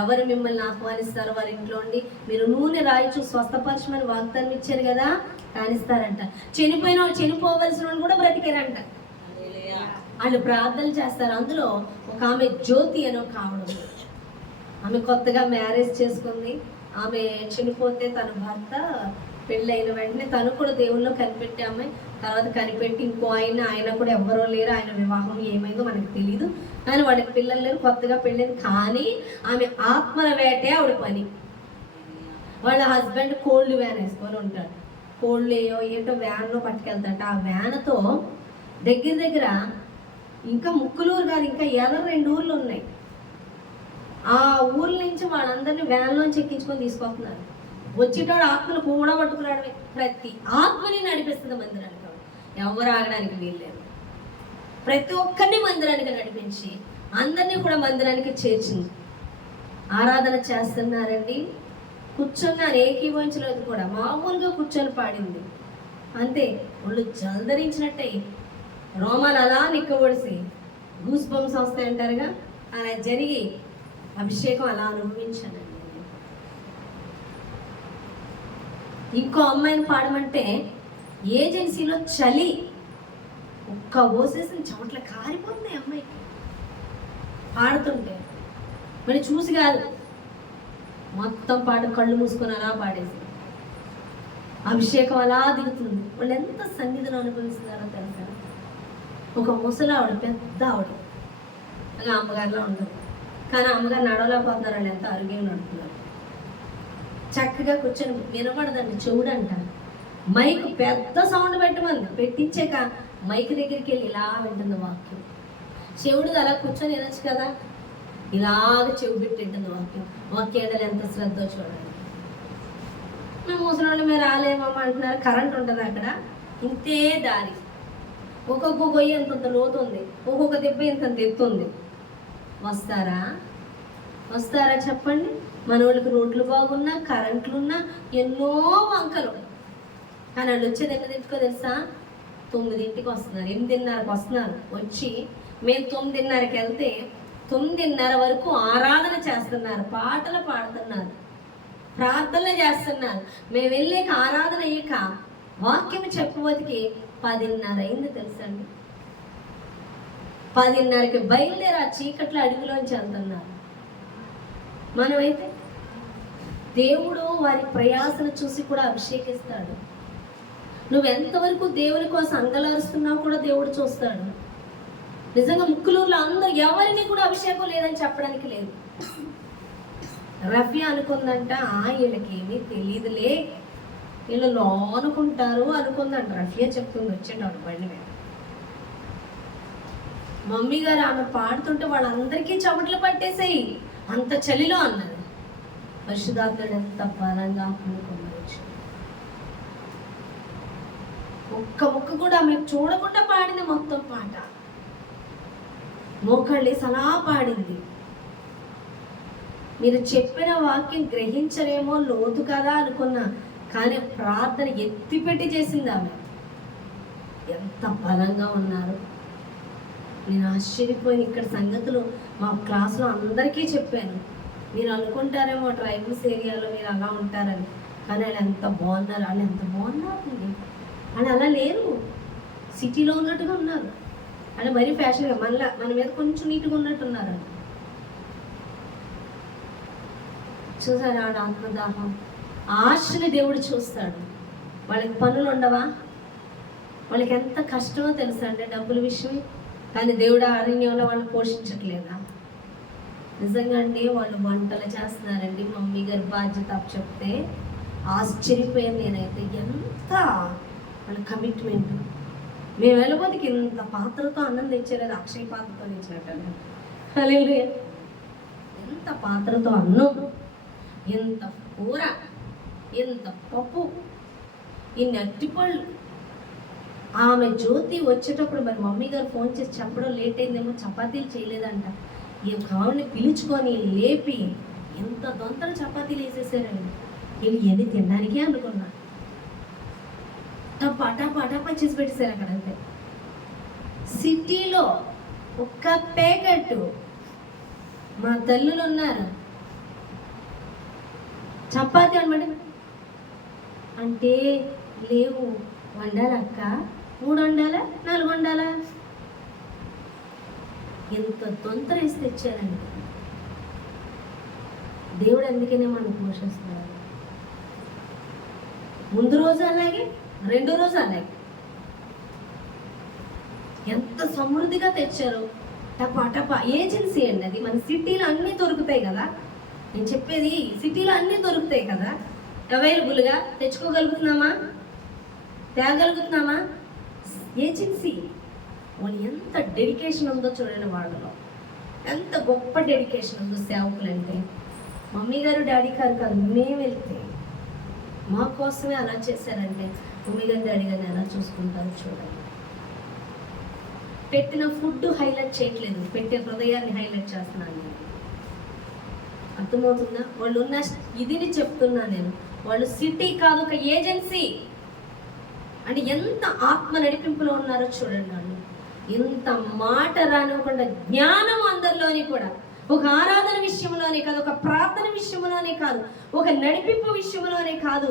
ఎవరు మిమ్మల్ని ఆహ్వానిస్తారో వారి ఇంట్లో ఉండి మీరు నూనె రాయిచు స్వస్థపరచమని వాగ్దానం ఇచ్చారు కదా, కానిస్తారంట. చనిపోయిన వాళ్ళు, చనిపోవలసిన వాళ్ళు కూడా బ్రతికారంట. వాళ్ళు ప్రార్థనలు చేస్తారు. అందులో ఒక ఆమె జ్యోతి అని ఒక ఆవిడ, ఆమె కొత్తగా మ్యారేజ్ చేసుకుంది. ఆమె చనిపోతే తన భర్త పెళ్ళైన వెంటనే తను కూడా దేవుల్లో కనిపెట్టి అమ్మాయి, తర్వాత కనిపెట్టి ఇంకో ఆయన కూడా ఎవరో లేరు, ఆయన వివాహం ఏమైందో మనకు తెలియదు, కానీ వాడికి పిల్లలు లేరు, కొత్తగా పెళ్ళింది. కానీ ఆమె ఆత్మల వేటే ఆవిడ పని. వాళ్ళ హస్బెండ్ కోల్డ్ వ్యాన్ వేసుకొని ఉంటాడు, కోల్డ్ ఏటో వ్యాన్లో పట్టుకెళ్తాట. ఆ వ్యాన్తో దగ్గర ఇంకా ముక్కులూరు కాదు, ఇంకా 2 ఊర్లు ఉన్నాయి. ఆ ఊర్ల నుంచి వాళ్ళందరినీ వ్యాన్లోంచి ఎక్కించుకొని తీసుకొస్తున్నారు. వచ్చేటోడు ఆత్మలు కూడా పట్టుకురావడమే. ప్రతి ఆత్మని నడిపిస్తుంది మందిరానికి. ఎవరు ఆగడానికి వీల్లేదు. ప్రతి ఒక్కరిని మందిరానికి నడిపించి అందరినీ కూడా మందిరానికి చేర్చింది. ఆరాధన చేస్తున్నారండి, కూర్చున్నారు, ఏకీభవించలేదు కూడా, మామూలుగా కూర్చొని పాడింది అంతే. వాళ్ళు జలధరించినట్టే, రోమాలు అలా నిక్కబడిసి గూస్ బంప్స్ వస్తాయి అంటారుగా, అలా జరిగి అభిషేకం అలా అనుభవించానండి. ఇంకో అమ్మాయిని పాడమంటే ఏజెన్సీలో చలి ఒక్క ఓసేసిన చెమట్ల కారిపోతుంది అమ్మాయికి పాడుతుంటే. మరి చూసి కాదు, మొత్తం పాట కళ్ళు మూసుకొని అలా పాడేసి అభిషేకం అలా దిగుతుంది. వాళ్ళు ఎంత సన్నిధిని అనుభవిస్తున్నారో తెలుసా. ఒక ముసలి ఆవిడ, పెద్ద ఆవిడ, అలా అమ్మగారిలో ఉంటుంది, కానీ అమ్మగారు నడవలేకపోతున్నారు. వాళ్ళు ఎంత ఆరోగ్యంగా నడుపుతున్నారు. చక్కగా కూర్చొని వినపడదండి, చెవుడంట. మైక్ పెద్ద సౌండ్ పెట్టించాక మైక్ దగ్గరికి వెళ్ళి ఇలా వింటుంది వాక్యం. చెవుడు అలా కూర్చొని వినొచ్చు కదా, ఇలాగ చెవు పెట్టి వింటుంది వాక్యం. వాక్యాలు ఎంత శ్రద్ధ చూడండి. మేము ముసలి మీరు రాలేమమ్మా అంటున్నారు. కరెంట్ ఉంటుంది అక్కడ, ఇంతే దారి, ఒక్కొక్క గొయ్యి ఇంతంత లోతు ఉంది, ఒక్కొక్క దెబ్బ ఇంతంత ఎత్తుంది. వస్తారా చెప్పండి? మన వాళ్ళకి రోడ్లు బాగున్నా, కరెంట్లున్నా, ఎన్నో వంకలు. కానీ వాళ్ళు వచ్చేది ఎన్నదింటికో తెలుసా? 9ంటికి వస్తున్నారు, 8:30కి వస్తున్నారు. వచ్చి మేము 9:30కి వెళ్తే 9:30 వరకు ఆరాధన చేస్తున్నారు, పాటలు పాడుతున్నారు, ప్రార్థనలు చేస్తున్నారు. మేము వెళ్ళాక ఆరాధన అయ్యాక వాక్యం చెప్పబోతికి 10:30 అయింది తెలుసండి. 10:30కి బయలుదేరి ఆ చీకట్లో అడుగులోంచి వెళ్తున్నారు. మనమైతే దేవుడు వారి ప్రయాసను చూసి కూడా అభిషేకిస్తాడు. నువ్వెంతవరకు దేవుని కోసం అంగలారుస్తున్నావు కూడా దేవుడు చూస్తాడు. నిజంగా ముక్కులూరులో అందరూ ఎవరిని కూడా అభిషేకం లేదని చెప్పడానికి లేదు. రఫీ అనుకుందంట, వీళ్ళకేమీ తెలియదులే, వీళ్ళు లోనుకుంటారు అనుకుందంట. రఫియా చెప్తుంది వచ్చేటప్పుడు బండి మీద. మమ్మీ గారు ఆమె పాడుతుంటే వాళ్ళందరికీ చెమటలు పట్టేసాయి, అంత చలిలో అన్నది. పరిశుద్ధాత్ముడు ఎంత బలంగా అనుకోవచ్చు. ఒక్క ముక్క కూడా ఆమె చూడకుండా పాడింది మొత్తం పాట. మోకళ్ళేసి అలా పాడింది. మీరు చెప్పిన వాక్యం గ్రహించరేమో, లోతు కదా అనుకున్నా, కానీ ప్రార్థన ఎత్తిపెట్టి చేసింది ఆమె. ఎంత బలంగా ఉన్నారు. నేను ఆశ్చర్యపోయి ఇక్కడ సంగతులు మా క్లాస్లో అందరికీ చెప్పాను. మీరు అనుకుంటారేమో ట్రైబల్స్ ఏరియాలో మీరు అలా ఉంటారని, కానీ వాళ్ళు ఎంత బాగున్నారు, వాళ్ళు ఎంత బాగున్నారు. వాళ్ళు అలా లేరు, సిటీలో ఉన్నట్టుగా ఉన్నారు. వాళ్ళు మరీ ఫ్యాషన్గా మన మీద కొంచెం నీట్గా ఉన్నట్టున్నారు. చూసారు ఆడ ఆత్మదాహం, ఆశని దేవుడు చూస్తాడు. వాళ్ళకి పనులు ఉండవా? వాళ్ళకి ఎంత కష్టమో తెలుసా అంటే డబ్బుల విషయమే. కానీ దేవుడు అరణ్యంలో వాళ్ళని పోషించట్లేదా? నిజంగా అండి, వాళ్ళు వంటలు చేస్తున్నారండి. మమ్మీ గారి బాధ్యత చెప్తే ఆశ్చర్యపోయాను నేనైతే. ఎంత వాళ్ళ కమిట్మెంట్. మేము వెళ్ళబోతే ఇంత పాత్రతో అన్నం తెచ్చేది, అక్షయ పాత్రతో తెచ్చినట్టు. హల్లెలూయా. ఎంత పాత్రతో అన్నం, ఎంత కూర, ఎంత పప్పు, ఇన్ని అరటిపళ్ళు. ఆమె జ్యోతి వచ్చేటప్పుడు మరి మమ్మీ గారు ఫోన్ చేసి చెప్పడం లేట్ అయిందేమో, చపాతీలు చేయలేదంట. ఈ కావుని పిలుచుకొని లేపి ఎంత దొంతలు చపాతీలు వేసేసారండి. వీళ్ళు ఎన్ని తినడానికే అనుకున్నా. టపా టపా టపా చేసి పెట్టేశారు అక్కడ. అంతే. సిటీలో ఒక్క ప్యాకెట్ మా తల్లులు ఉన్నారు చపాతీ అనమాట అంటే లేవు. వండాలక్క, 3 వండాలా, 4 వండాలా? ఎంత తొందర వేసి తెచ్చారండి. దేవుడు అందుకనే మనం పోషిస్తున్నాడు. ముందు రోజు అలాగే, 2 రోజు అలాగే. ఎంత సమృద్ధిగా తెచ్చారు. టపా టపా ఏజెన్సీ అండి అది. మన సిటీలో అన్నీ దొరుకుతాయి కదా. నేను చెప్పేది సిటీలో అన్నీ దొరుకుతాయి కదా. అవైలబుల్గా తెచ్చుకోగలుగుతున్నామా, తేగలుగుతున్నామా? ఏజెన్సీ. వాళ్ళు ఎంత డెడికేషన్ ఉందో చూడండి వాళ్ళలో. ఎంత గొప్ప డెడికేషన్ ఉందో సేవకులు అంటే. మమ్మీ గారు డాడీ గారు కాదు, మేము వెళ్తే మా కోసమే అలా చేశారంటే మమ్మీ గారు డాడీ గారిని ఎలా చూసుకుంటారు చూడండి. పెట్టిన ఫుడ్ హైలైట్ చేయట్లేదు, పెట్టే హృదయాన్ని హైలైట్ చేస్తున్నాను నేను. అర్థమవుతుందా? వాళ్ళు ఉన్న ఇదిని చెప్తున్నా నేను. వాళ్ళు సిటీ కాదు, ఒక ఏజెన్సీ. అంటే ఎంత ఆత్మ నడిపింపులో ఉన్నారో చూడండి వాళ్ళు. ఎంత మాట రానివ్వకుండా జ్ఞానం అందరిలోని కూడా. ఒక ఆరాధన విషయంలోనే కాదు, ఒక ప్రార్థన విషయంలోనే కాదు, ఒక నడిపింపు విషయంలోనే కాదు,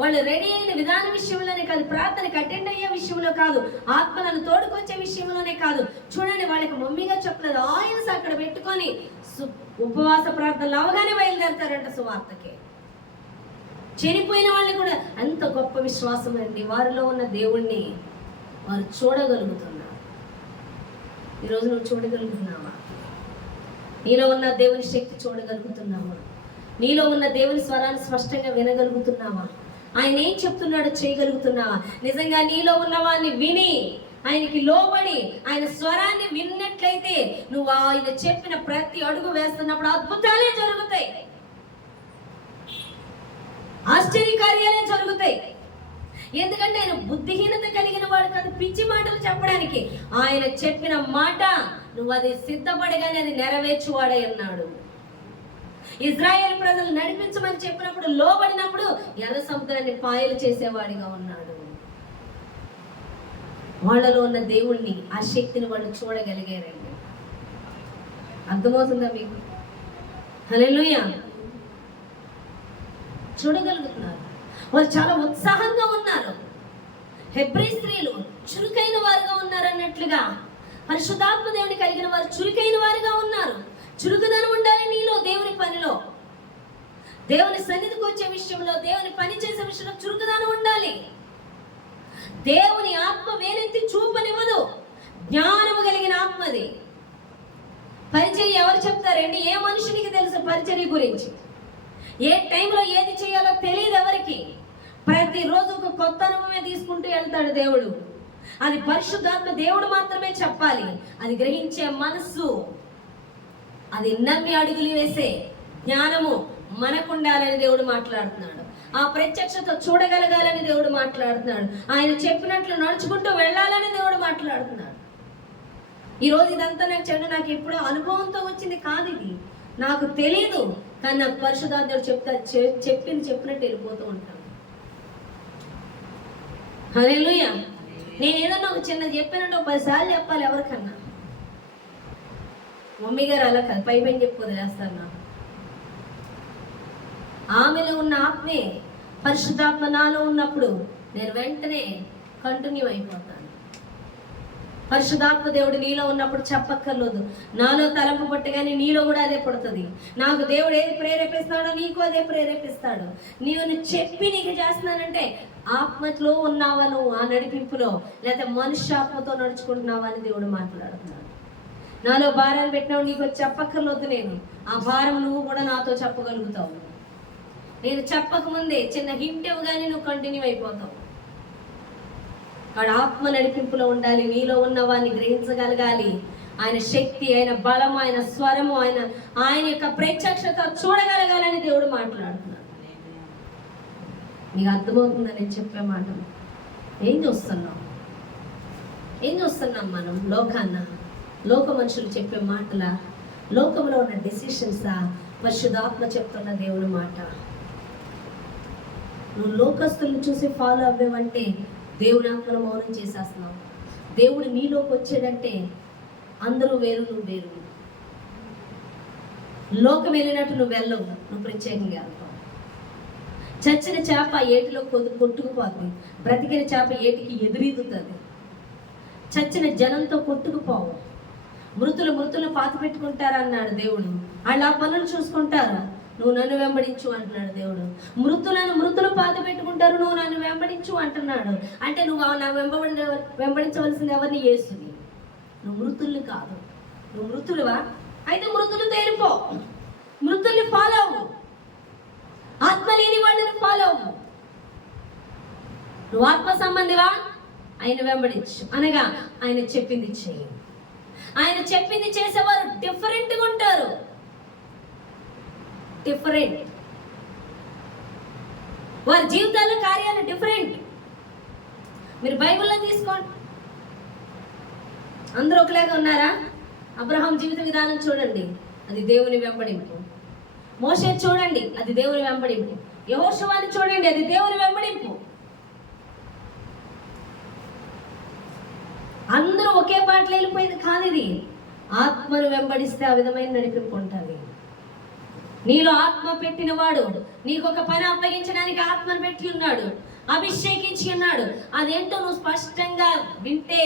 వాళ్ళు రెడీ అయిన విధాన విషయంలోనే కాదు, ప్రార్థనకి అటెండ్ అయ్యే విషయంలో కాదు, ఆత్మలను తోడుకొచ్చే విషయంలోనే కాదు. చూడండి, వాళ్ళకి మమ్మీగా చెప్పలేదు, ఆయిల్స్ అక్కడ పెట్టుకొని ఉపవాస ప్రార్థనలు అవగానే బయలుదేరుతారంట సువార్తకి. చనిపోయిన వాళ్ళు కూడా అంత గొప్ప విశ్వాసం అండి. వారిలో ఉన్న దేవుణ్ణి వారు చూడగలుగుతున్నారు. ఈరోజు నువ్వు చూడగలుగుతున్నావా? నీలో ఉన్న దేవుని శక్తి చూడగలుగుతున్నావా? నీలో ఉన్న దేవుని స్వరాన్ని స్పష్టంగా వినగలుగుతున్నావా? ఆయన ఏం చెప్తున్నాడో చేయగలుగుతున్నావా? నిజంగా నీలో ఉన్నవాన్ని విని ఆయనకి లోబడి ఆయన స్వరాన్ని విన్నట్లయితే నువ్వు ఆయన చెప్పిన ప్రతి అడుగు వేస్తున్నప్పుడు అద్భుతాలే జరుగుతాయి, ఆశ్చర్యకార్యాలే జరుగుతాయి. ఎందుకంటే ఆయన బుద్ధిహీనత కలిగిన వాడు కాదు పిచ్చి మాటలు చెప్పడానికి. ఆయన చెప్పిన మాట నువ్వు అది సిద్ధపడగానే అది నెరవేర్చువాడై ఉన్నాడు. ఇజ్రాయేల్ ప్రజలు నడిపించమని చెప్పినప్పుడు లోబడినప్పుడు ఎర్ర సముద్రాన్ని పాయలు చేసేవాడిగా ఉన్నాడు. వాళ్ళలో ఉన్న దేవుణ్ణి, ఆ శక్తిని వాళ్ళు చూడగలిగారండి. అర్థమవుతుందా మీకు? హల్లెలూయా. చూడగలుగుతున్నారు. వాళ్ళు చాలా ఉత్సాహంగా ఉన్నారు. హెబ్రీ స్త్రీలు చురుకైన వారుగా ఉన్నారు అన్నట్లుగా పరిశుద్ధాత్మ దేవుని కలిగిన వారు చురుకైన వారుగా ఉన్నారు. చురుకుదనం ఉండాలి నీలో. దేవుని పనిలో, దేవుని సన్నిధికి వచ్చే విషయంలో, దేవుని పని చేసే విషయంలో చురుకుదనం ఉండాలి. దేవుని ఆత్మ వేరెత్తి చూపనివ్వదు. జ్ఞానము కలిగిన ఆత్మది. పరిచర్య ఎవరు చెప్తారండి? ఏ మనుషునికి తెలుసు పరిచర్య గురించి? ఏ టైంలో ఏది చేయాలో తెలియదు ఎవరికి. ప్రతిరోజు ఒక కొత్త అనుభవమే తీసుకుంటూ వెళ్తాడు దేవుడు. అది పరిశుద్ధాత్మ దేవుడు మాత్రమే చెప్పాలి. అది గ్రహించే మనస్సు, అది నమ్మి అడుగులు వేసే జ్ఞానము మనకు ఉండాలని దేవుడు మాట్లాడుతున్నాడు. ఆ ప్రత్యక్షత చూడగలగాలని దేవుడు మాట్లాడుతున్నాడు. ఆయన చెప్పినట్లు నడుచుకుంటూ వెళ్ళాలని దేవుడు మాట్లాడుతున్నాడు. ఈరోజు ఇదంతా నాకు చెడు, నాకు ఎప్పుడో అనుభవంతో వచ్చింది కాదు, ఇది నాకు తెలియదు. కానీ నాకు పరిశుద్ధాత్ముడు చెప్పినట్టు వెళ్ళిపోతూ ఉంటాను. హల్లెలూయా. నేను ఏదన్నా ఒక చిన్న చెప్పానంటే 10 సార్లు చెప్పాలి ఎవరికన్నా. మమ్మీ గారు అలా కాదు, పై చెప్పి వదిలేస్తారు నాకు. ఆమెలో ఉన్న ఆత్మే పరిశుద్ధాత్మ నాలో ఉన్నప్పుడు నేను వెంటనే కంటిన్యూ అయిపోతాను. పరిశుద్ధాత్మ దేవుడు నీలో ఉన్నప్పుడు చెప్పక్కర్లేదు. నాలో తలంపు పట్టగానే నీలో కూడా అదే పడుతుంది. నాకు దేవుడు ఏది ప్రేరేపిస్తాడో నీకు అదే ప్రేరేపిస్తాడు. నీవు చెప్పి నీకు చేస్తున్నానంటే ఆత్మలో ఉన్నావా నువ్వు ఆ నడిపింపులో, లేకపోతే మనుష్యాత్మతో నడుచుకుంటున్నావా అని దేవుడు మాట్లాడుతున్నాడు. నాలో భారాన్ని పెట్టినావు, నీకు చెప్పక్కర్లొద్దు, నేను ఆ భారం నువ్వు కూడా నాతో చెప్పగలుగుతావు. నేను చెప్పకముందే చిన్న హింట్ ఇవ్వగానే నువ్వు కంటిన్యూ అయిపోతావు. వాడు ఆత్మ నడిపింపులో ఉండాలి, నీలో ఉన్న వాడిని గ్రహించగలగాలి. ఆయన శక్తి, ఆయన బలము, ఆయన స్వరము, ఆయన యొక్క ప్రత్యక్షత చూడగలగాలని దేవుడు మాట్లాడుతున్నాడు. మీకు అర్థమవుతుందని నేను చెప్పే మాట. ఏం చూస్తున్నాం మనం? లోక మనుషులు చెప్పే మాటల, లోకంలో ఉన్న డెసిషన్సా, పరిశుద్ధాత్మ చెప్తున్న దేవుని మాట? నువ్వు లోకస్తులను చూసి ఫాలో అవ్వేవంటే దేవుని ఆత్మను మౌనం చేసేస్తున్నావు. దేవుడు నీలోకి వచ్చాడంటే అందరూ వేరు, నువ్వు వేరు. లోకం వెళ్ళినట్టు నువ్వు వెళ్ళవు, నువ్వు ప్రత్యేకంగా వెళ్తావు. చచ్చిన చేప ఏటిలో కొట్టుకుపోతుంది, బ్రతికిన చేప ఏటికి ఎదురీదుతుంది. చచ్చిన జనంతో కొట్టుకుపోవు. మృతులు పాతి పెట్టుకుంటారన్నాడు దేవుడు. వాళ్ళు ఆ పనులు చూసుకుంటారు, నువ్వు నన్ను వెంబడించు అంటున్నాడు దేవుడు. మృతులు పాతి పెట్టుకుంటారు, నువ్వు నన్ను వెంబడించు అంటున్నాడు. అంటే నువ్వు నా వెంబడించవలసింది ఎవరిని? యేసుని. నువ్వు మృతుల్ని కాదు. నువ్వు మృతులువా? అయితే మృతులు తేలిపో, మృతుల్ని ఫాలో అవ్వు, ఆత్మ లేని వాళ్ళని ఫాలో అవ్వు. నువ్వు ఆత్మ సంబంధివా? ఆయన వెంబడించు, అనగా ఆయన చెప్పింది చెయ్యి. ఆయన చెప్పింది చేసేవారు డిఫరెంట్గా ఉంటారు. డిఫరెంట్, వారి జీవితాల కార్యాలు డిఫరెంట్. మీరు బైబిల్లో తీసుకోండి, అందరూ ఒకలాగా ఉన్నారా? అబ్రహాం జీవిత విధానం చూడండి, అది దేవుని వెంబడింపు. మోషే చూడండి, అది దేవుని వెంబడింపు. యెహోషువని చూడండి, అది దేవుని వెంబడింపు. అందరూ ఒకే పాటలు వెళ్ళిపోయింది కాదు. ఇది ఆత్మను వెంబడిస్తే ఆ విధమైన నడిపింపు ఉంటుంది. నీలో ఆత్మ పెట్టిన వాడు నీకు ఒక పని అప్పగించడానికి ఆత్మను పెట్టి ఉన్నాడు, అభిషేకించి ఉన్నాడు. అదేంటో నువ్వు స్పష్టంగా వింటే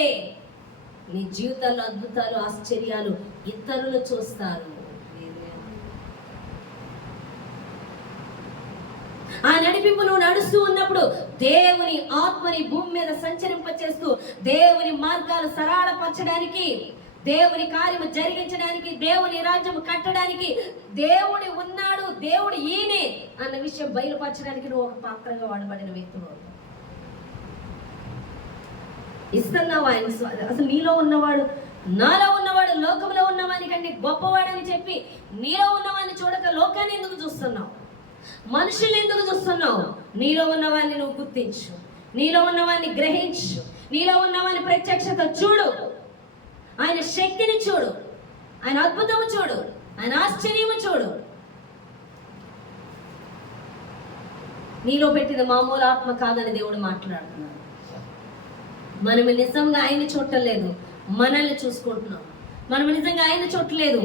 నీ జీవితాల్లో అద్భుతాలు, ఆశ్చర్యాలు ఇతరులు చూస్తారు. ఆ నడిపింపు నువ్వు నడుస్తూ ఉన్నప్పుడు దేవుని ఆత్మని భూమి మీద సంచరింపచేస్తూ దేవుని మార్గాలు సరళపరచడానికి, దేవుని కార్యము జరిగించడానికి, దేవుని రాజ్యం కట్టడానికి దేవుడు ఉన్నాడు, దేవుడు ఈయనే అన్న విషయం బయలుపరచడానికి నువ్వు ఒక పాత్రగా వాడబడిన వ్యక్తులు. ఇస్తున్నావు ఆయన. అసలు నీలో ఉన్నవాడు, నాలో ఉన్నవాడు, లోకంలో ఉన్నవాని కంటే గొప్పవాడని చెప్పి నీలో ఉన్నవాడిని చూడక లోకాన్ని ఎందుకు చూస్తున్నావు? మనుషులు ఎందుకు చూస్తున్నావు? నీలో ఉన్నవాడిని నువ్వు గుర్తించు, నీలో ఉన్నవాడిని గ్రహించు, నీలో ఉన్నవాడిని ప్రత్యక్షత చూడు, ఆయన శక్తిని చూడు, ఆయన అద్భుతము చూడు, ఆయన ఆశ్చర్యము చూడు. నీలో పెట్టిన మామూలు ఆత్మ కాదని దేవుడు మాట్లాడుతున్నాడు. మనం నిజంగా ఆయన్ని చూడలేదు, మనల్ని చూసుకుంటున్నాం. మనం నిజంగా ఆయన చూడలేదు,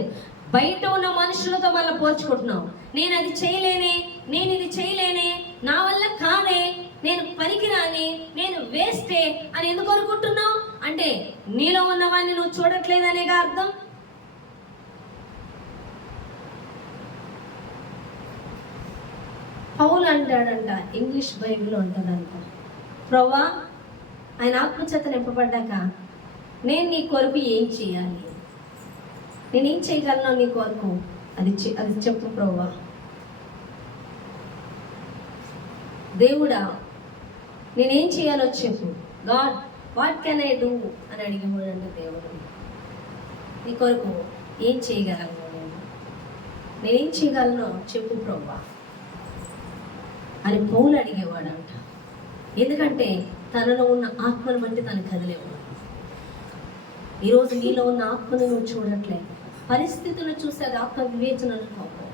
బయట ఉన్న మనుషులతో మళ్ళీ పోల్చుకుంటున్నాం. నేను అది చేయలేనే, నేను ఇది చేయలేనే, నా వల్ల కాదే, నేను పనికిరాని, నేను వేస్టే అని ఎందుకు అనుకుంటున్నావు? అంటే నీలో ఉన్నవాడిని నువ్వు చూడట్లేదనేగా అర్థం. పౌలు అంటాడంట, ఇంగ్లీష్ బైబిల్లో ఉంటుందంట, ప్రభువా ఆయన ఆత్మచేత నింపబడ్డాక నేను నీ కొరకు ఏం చేయాలి, నేనేం చేయగలను నీ కొరకు, అది చెప్పు ప్రభువా. దేవుడా నేనేం చేయాలో చెప్పు. God what can I do అని అడిగిపోయాడు దేవుడు. నీ కొరకు ఏం చేయగలను, నేనేం చేయగలను చెప్పు ప్రభువా అని పౌలు అడిగేవాడంట. ఎందుకంటే తనలో ఉన్న ఆత్మను బట్టి తను కదిలేవాడు. ఈరోజు నీలో ఉన్న ఆత్మను నువ్వు చూడట్లేదు, పరిస్థితులను చూసి అది ఆత్మ వివేచనలు కావు.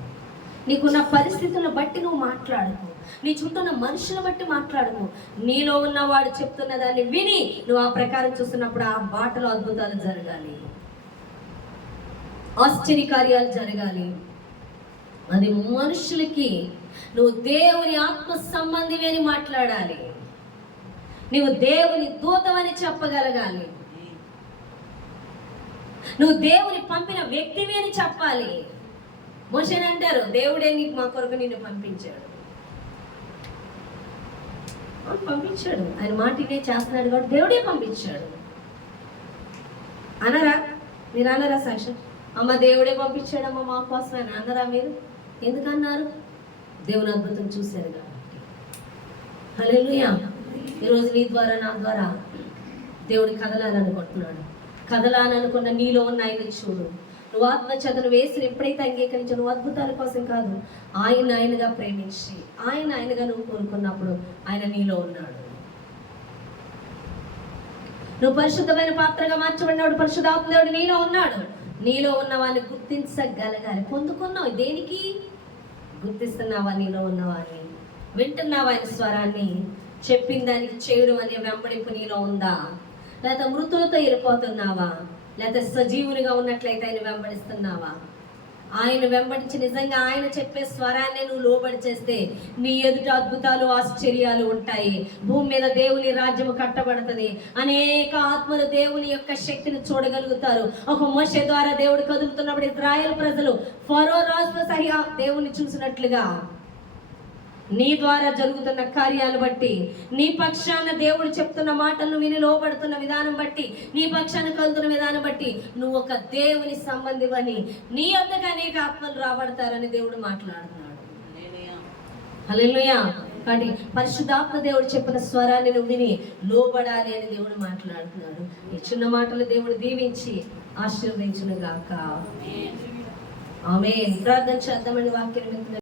నీకున్న పరిస్థితులను బట్టి నువ్వు మాట్లాడకు, నీ చుట్టూ ఉన్న మనుషులను బట్టి మాట్లాడకు. నీలో ఉన్నవాడు చెప్తున్న దాన్ని విని నువ్వు ఆ ప్రకారం చూస్తున్నప్పుడు ఆ బాటలో అద్భుతాలు జరగాలి, ఆశ్చర్యకార్యాలు జరగాలి. అది మనుషులకి నువ్వు దేవుని ఆత్మ సంబంధివి అని మాట్లాడాలి, నువ్వు దేవుని దూతమని చెప్పగలగాలి, నువ్వు దేవుని పంపిన వ్యక్తివి అని చెప్పాలి. మోషేని అంటారు, దేవుడే నీకు మా కొరకు నిన్ను పంపించాడు. పంపించాడు. ఆయన మాటినే చేస్తున్నాడు కాబట్టి దేవుడే పంపించాడు. అనరా మీరు? అనరా సాక్ష్యం? అమ్మ దేవుడే పంపించాడమ్మ మా కోసం అని అనరా మీరు? ఎందుకన్నారు? దేవుని అద్భుతం చూశారు కాబట్టి. హల్లెలూయా. ఈరోజు నీ ద్వారా నా ద్వారా దేవుడు కదలాలనుకుంటున్నాడు. కదలాలనుకున్న నీలో ఉన్న ఆయన చూడు. నువ్వు ఆత్మచేతను వేసి ఎప్పుడైతే అంగీకరించు, నువ్వు అద్భుతాల కోసం కాదు, ఆయనగా ప్రేమించి ఆయనగా నువ్వు కోరుకున్నప్పుడు ఆయన నీలో ఉన్నాడు. నువ్వు పరిశుద్ధమైన పాత్రగా మార్చబడినాడు. పరిశుద్ధాత్మ దేవుడు నీలో ఉన్నాడు. నీలో ఉన్న వాడిని గుర్తించగలగాలి. పొందుకున్నావు దేనికి? గుర్తిస్తున్నావా నీలో ఉన్నవాడిని? వింటున్నావా ఆయన స్వరాన్ని? చెప్పిన దానికి చేయడం అనే వెంబడింపు నీలో ఉందా? లేకపోతే మృతులతో వెళ్ళిపోతున్నావా? లేకపోతే సజీవునిగా ఉన్నట్లయితే ఆయన వెంబడిస్తున్నావా? ఆయన వెంబడించి నిజంగా ఆయన చెప్పే స్వరాన్ని నువ్వు లోబడి చేస్తే నీ ఎదుట అద్భుతాలు ఆశ్చర్యాలు ఉంటాయి. భూమి మీద దేవుని రాజ్యము కట్టబడుతుంది. అనేక ఆత్మలు దేవుని యొక్క శక్తిని చూడగలుగుతారు. ఒక మోషే ద్వారా దేవుడు కదులుతున్నప్పుడు ఇశ్రాయేలు ప్రజలు ఫరో రాజుతో సహా దేవుని చూసినట్లుగా నీ ద్వారా జరుగుతున్న కార్యాలు బట్టి, నీ పక్షాన దేవుడు చెప్తున్న మాటలను విని లోబడుతున్న విధానం బట్టి, నీ పక్షాన కలుగుతున్న విధానం బట్టి నువ్వు ఒక దేవుని సంబంధివని, నీ వద్దకు అనేక ఆత్మలు రాబడతారని దేవుడు మాట్లాడుతున్నాడు. హల్లెలూయా. కాబట్టి పరిశుద్ధాత్మ దేవుడు చెప్పిన స్వరాన్ని నువ్వు విని లోబడాలి అని దేవుడు మాట్లాడుతున్నాడు. ఈ చిన్న మాటలు దేవుడు దీవించి ఆశీర్వదించును గాక. ఆమేన్. ప్రార్థన చేద్దామని వాక్యం